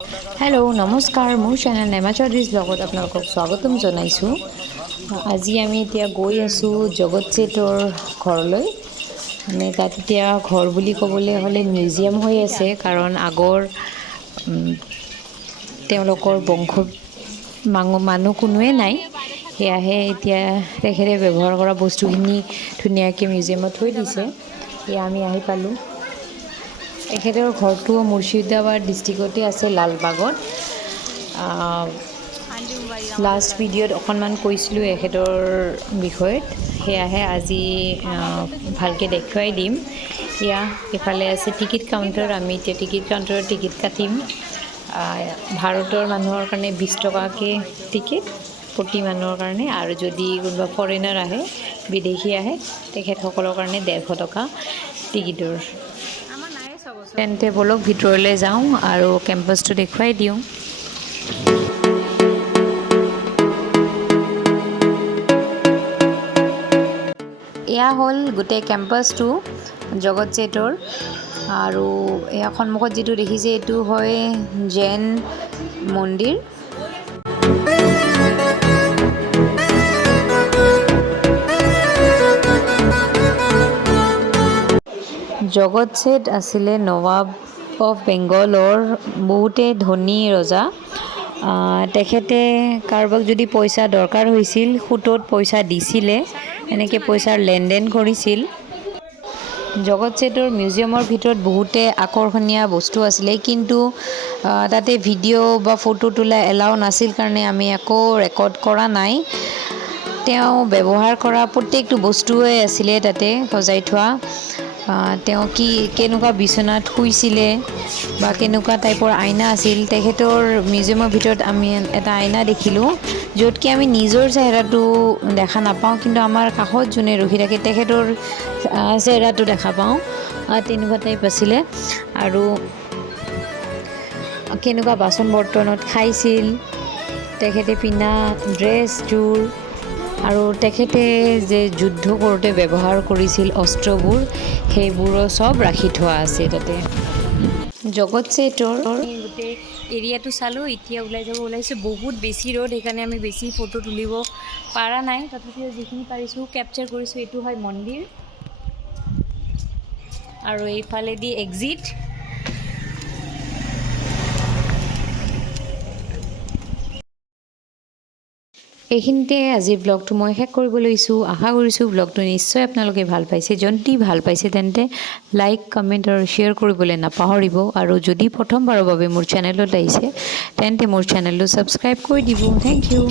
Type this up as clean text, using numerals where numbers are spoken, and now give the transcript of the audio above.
Hello नमस्कार मोर channel नेमाचौधरीज ब्लगत आपलोक स्वागतम जनाइছোঁ। আজি আমি এতিয়া গৈ আছোঁ জগত চেটৰ ঘৰলৈ। মানে তাত এতিয়া ঘৰ বুলি ক'বলৈ হ'লে মিউজিয়াম হৈ আছে, কাৰণ আগৰ তেওঁলোকৰ বংশ মানুহ কোনোৱে নাই। সেয়াহে এতিয়া তেখেতে ব্যৱহাৰ কৰা বস্তুখিনি ধুনীয়াকৈ মিউজিয়ামত থৈ দিছে। এয়া আমি আহি পালোঁ। তেখেতৰ ঘৰটো মুৰ্শিদাবাদ ডিষ্ট্ৰিক্টতে আছে, লালবাগত। লাষ্ট ভিডিঅ'ত অকণমান কৈছিলোঁ এখেতৰ বিষয়ত, সেয়াহে আজি ভালকৈ দেখুৱাই দিম। এয়া এফালে আছে টিকেট কাউণ্টাৰ। আমি এতিয়া টিকেট কাউণ্টাৰত টিকেট কাটিম। ভাৰতৰ মানুহৰ কাৰণে 20 টকাকৈ টিকেট প্ৰতি মানুহৰ কাৰণে, আৰু যদি কোনোবা ফৰেনাৰ আহে, বিদেশী আহে, তেখেতসকলৰ কাৰণে 150 টকা টিকেটৰ। তেন্তে বলক ভিতৰলৈ যাওঁ আৰু কেম্পাছটো দেখুৱাই দিওঁ। এয়া হ'ল গোটেই কেম্পাছটো জগত চেটৰ। আৰু এয়া সন্মুখত যিটো দেখিছে এইটো হয় জৈন মন্দিৰ। জগত চেট আছিলে নৱাব অফ বেংগলৰ বহুতে ধনী ৰজা। তেখেতে কাৰোবাক যদি পইচা দৰকাৰ হৈছিল, সুতত পইচা দিছিলে, এনেকৈ পইচাৰ লেনদেন কৰিছিল। জগত চেটৰ মিউজিয়ামৰ ভিতৰত বহুতে আকৰ্ষণীয় বস্তু আছিলে, কিন্তু তাতে ভিডিঅ' বা ফটো তোলা এলাও নাছিল কাৰণে আমি একো ৰেকৰ্ড কৰা নাই। তেওঁ ব্যৱহাৰ কৰা প্ৰত্যেকটো বস্তুৱে আছিলে তাতে সজাই থোৱা। তেওঁ কেনেকুৱা বিচনাত শুইছিলে বা কেনেকুৱা টাইপৰ আইনা আছিল। তেখেতৰ মিউজিয়ামৰ ভিতৰত আমি এটা আইনা দেখিলোঁ, য'তকি আমি নিজৰ চেহেৰাটো দেখা নাপাওঁ, কিন্তু আমাৰ কাষত যোনে ৰখি থাকে তেখেতৰ চেহেৰাটো দেখা পাওঁ। তেনেকুৱা টাইপ আছিলে। আৰু কেনেকুৱা বাচন বৰ্তনত খাইছিল, তেখেতে পিন্ধা ড্ৰেছযোৰ, আৰু তেখেতে যে যুদ্ধ কৰোঁতে ব্যৱহাৰ কৰিছিল অস্ত্ৰবোৰ, সেইবোৰো চব ৰাখি থোৱা আছে তাতে। জগত চেটৰ গোটেই এৰিয়াটো চালোঁ। এতিয়া ওলাইছোঁ। বহুত বেছি ৰ'দ, সেইকাৰণে আমি বেছি ফটো তুলিব পৰা নাই। তথাপিও যিখিনি পাৰিছোঁ কেপচাৰ কৰিছোঁ। এইটো হয় মন্দিৰ, আৰু এইফালেদি এক্সিট। এইখিনিতে আজিৰ ব্লগটো মই শেষ কৰিব লৈছোঁ। আশা কৰিছোঁ ব্লগটো নিশ্চয় আপোনালোকে ভাল পাইছে। যদি ভাল পাইছে তেন্তে লাইক, কমেণ্ট আৰু শ্বেয়াৰ কৰিবলৈ নাপাহৰিব। আৰু যদি প্ৰথমবাৰৰ বাবে মোৰ চেনেলত আহিছে তেন্তে মোৰ চেনেলটো ছাবস্ক্ৰাইব কৰি দিব। Thank U.